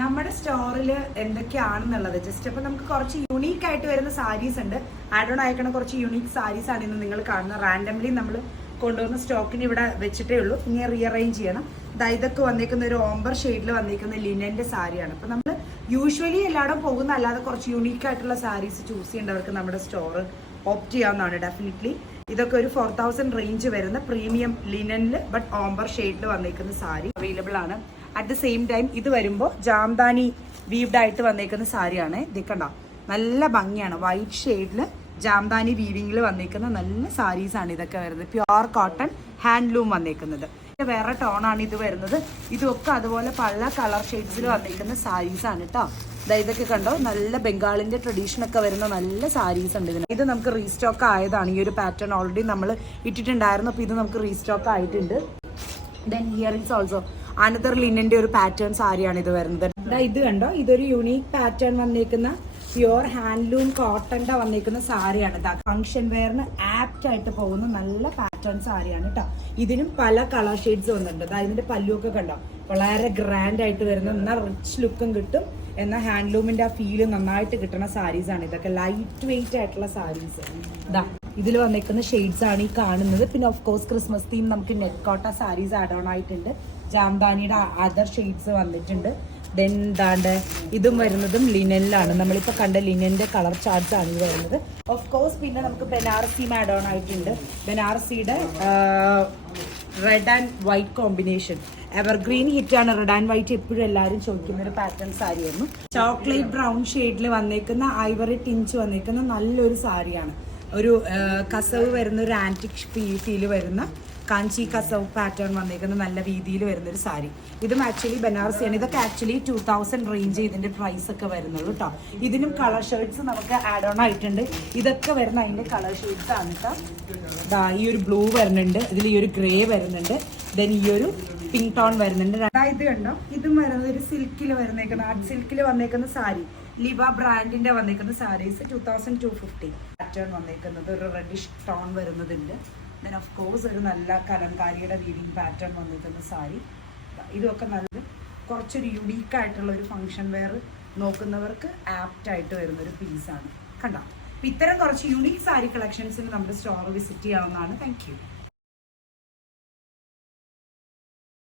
നമ്മുടെ സ്റ്റോറിൽ എന്തൊക്കെയാണെന്നുള്ളത് ജസ്റ്റ് അപ്പോൾ നമുക്ക് കുറച്ച് യുണീക്ക് ആയിട്ട് വരുന്ന സാരീസ് ഉണ്ട്. ആഡ് ഓൺ അയക്കണ കുറച്ച് യുണീക്ക് സാരീസ് ആണ് ഇന്ന് നിങ്ങൾ കാണുന്നത്. റാൻഡംലി നമ്മൾ കൊണ്ടുവന്ന സ്റ്റോക്കിന് ഇവിടെ വെച്ചിട്ടേ ഉള്ളൂ. ഇനി റീഅറേഞ്ച് ചെയ്യണം. ഇതൊക്കെ വന്നിരിക്കുന്ന ഒരു ഓംബർ ഷെയ്ഡിൽ വന്നിരിക്കുന്ന ലിനന്റെ സാരിയാണ്. അപ്പോൾ നമ്മൾ യൂഷ്വലി എല്ലായിടും പോകുന്ന അല്ലാതെ കുറച്ച് യുണീക്ക് ആയിട്ടുള്ള സാരീസ് ചൂസ് ചെയ്യേണ്ടവർക്ക് നമ്മുടെ സ്റ്റോർ ഓപ്റ്റ് ചെയ്യാവുന്നതാണ് ഡെഫിനറ്റ്ലി. ഇതൊക്കെ ഒരു 4000 റേഞ്ച് വരുന്ന പ്രീമിയം ലിനനിൽ ബട്ട് ഓംബർ ഷെയ്ഡിൽ വന്നിരിക്കുന്ന സാരി അവൈലബിൾ ആണ്. അറ്റ് ദ സെയിം ടൈം ഇത് വരുമ്പോൾ ജാംദാനി വീവ്ഡ് ആയിട്ട് വന്നേക്കുന്ന സാരിയാണ്. ഇതൊക്കെ നല്ല ഭംഗിയാണ്. വൈറ്റ് ഷെയ്ഡിൽ ജാംദാനി വീവിങ്ങിൽ വന്നേക്കുന്ന നല്ല സാരീസാണ് ഇതൊക്കെ വരുന്നത്. പ്യുവർ കോട്ടൺ ഹാൻഡ്ലൂം വന്നേക്കുന്നത്. വേറെ ടോണാണ് ഇത് വരുന്നത്. ഇതൊക്കെ അതുപോലെ പല കളർ ഷെയ്ഡ്സിൽ വന്നിരിക്കുന്ന സാരീസാണ് കേട്ടോ. ഇതൊക്കെ കണ്ടോ, നല്ല ബംഗാളിന്റെ ട്രഡീഷൻ ഒക്കെ വരുന്ന നല്ല സാരീസ് ഉണ്ട് ഇതിന്. ഇത് നമുക്ക് റീസ്റ്റോക്ക് ആയതാണ്. ഈ ഒരു പാറ്റേൺ ഓൾറെഡി നമ്മൾ ഇട്ടിട്ടുണ്ടായിരുന്നു. അപ്പോൾ ഇത് നമുക്ക് റീസ്റ്റോക്ക് ആയിട്ടുണ്ട്. Then here is also another ലിനന്റെ ഒരു പാറ്റേൺ സാരിയാണ് ഇത് വരുന്നത്. ഇത് കണ്ടോ, ഇതൊരു യുണീക്ക് പാറ്റേൺ വന്നേക്കുന്ന പ്യുവർ ഹാൻഡ്ലൂം കോട്ടന്റെ വന്നേക്കുന്ന സാരിയാണ്. ഫംഗ്ഷൻ വെയറിന് ആപ്റ്റ് ആയിട്ട് പോകുന്ന നല്ല പാറ്റേൺ സാരിയാണ് കേട്ടോ. ഇതിനും പല കളർ ഷെയ്ഡ്സ് വന്നിട്ടുണ്ട്. ഇതിന്റെ പല്ലുവൊക്കെ കണ്ടോ, വളരെ ഗ്രാൻഡ് ആയിട്ട് വരുന്ന എന്നാൽ റിച്ച് ലുക്കും കിട്ടും, എന്നാൽ ഹാൻഡ്ലൂമിന്റെ ആ ഫീല് നന്നായിട്ട് കിട്ടുന്ന സാരീസ് ആണ് ഇതൊക്കെ. ലൈറ്റ് വെയിറ്റ് ആയിട്ടുള്ള സാരീസ് ഇതിൽ വന്നിരിക്കുന്ന ഷെയ്ഡ്സ് ആണ് ഈ കാണുന്നത്. പിന്നെ ഓഫ് കോഴ്സ് ക്രിസ്മസ് തീം നമുക്ക് നെറ്റ് കോട്ട സാരീസ് ആഡ് ഓൺ ആയിട്ടുണ്ട്. ജാംദാനിയുടെ അതർ ഷെയ്ഡ്സ് വന്നിട്ടുണ്ട്. ദെൻ ഇതും വരുന്നതും ലിനനിലാണ്. നമ്മളിപ്പോൾ കണ്ട ലിനന്റെ കളർ ചാർട്ട്സ് ആണ് ഇത് വരുന്നത്. ഓഫ് കോഴ്സ് പിന്നെ നമുക്ക് ബനാറസിയും ആഡ് ഓൺ ആയിട്ടുണ്ട്. ബനാറസിയുടെ red and white combination evergreen ഹിറ്റാണ്. റെഡ് ആൻഡ് വൈറ്റ് എപ്പോഴും എല്ലാവരും ചോദിക്കുന്ന ഒരു പാറ്റേൺ സാരിയായിരുന്നു. ചോക്ലേറ്റ് ബ്രൗൺ ഷെയ്ഡിൽ വന്നേക്കുന്ന ഐവറി ടിഞ്ച് വന്നേക്കുന്ന നല്ലൊരു സാരിയാണ്. ഒരു കസവ് വരുന്ന ഒരു ആന്റിക് ഫീല് വരുന്ന കാഞ്ചി കസവ് പാറ്റേൺ വന്നേക്കുന്ന നല്ല രീതിയിൽ വരുന്നൊരു സാരി. ഇതും ആക്ച്വലി ബനാറസിയാണ്. ഇതൊക്കെ ആക്ച്വലി 2000 റേഞ്ച് ഇതിന്റെ പ്രൈസ് ഒക്കെ വരുന്നുള്ളൂ കേട്ടോ. ഇതിനും കളർ ഷെയ്ഡ്സ് നമുക്ക് ആഡ് ഓൺ ആയിട്ടുണ്ട്. ഇതൊക്കെ വരുന്ന അതിന്റെ കളർ ഷെയ്ഡ്സ് ആണ് കേട്ടോ. ഈ ഒരു ബ്ലൂ വരുന്നുണ്ട്, ഇതിൽ ഈ ഒരു ഗ്രേ വരുന്നുണ്ട്, ദെൻ ഈ ഒരു പിങ്ക് ടോൺ വരുന്നുണ്ട്. ഇത് കണ്ടോ, ഇതും വരുന്നത് ഒരു സിൽക്കിൽ വന്നേക്കുന്ന ആർട്ട് സിൽക്കിൽ വന്നേക്കുന്ന സാരി. ലിവ ബ്രാൻഡിന്റെ വന്നേക്കുന്ന സാരീസ് 2250 പാറ്റേൺ വന്നേക്കുന്നത്. ഒരു റെഡിഷ് ടോൺ വരുന്നതുണ്ട്. ദെൻ ഓഫ് കോഴ്സ് ഒരു നല്ല കലങ്കാരിയുടെ വീവിങ് പാറ്റേൺ വന്നിരിക്കുന്ന സാരി. ഇതൊക്കെ നല്ല കുറച്ചൊരു യുണീക്ക് ആയിട്ടുള്ള ഒരു ഫംഗ്ഷൻ വെയർ നോക്കുന്നവർക്ക് ആപ്റ്റ് ആയിട്ട് വരുന്നൊരു പീസാണ്. കണ്ടോ, അപ്പം ഇത്തരം കുറച്ച് യുണീക്ക് സാരി കളക്ഷൻസിന് നമ്മുടെ സ്റ്റോർ വിസിറ്റ് ചെയ്യാവുന്നതാണ്. Thank you.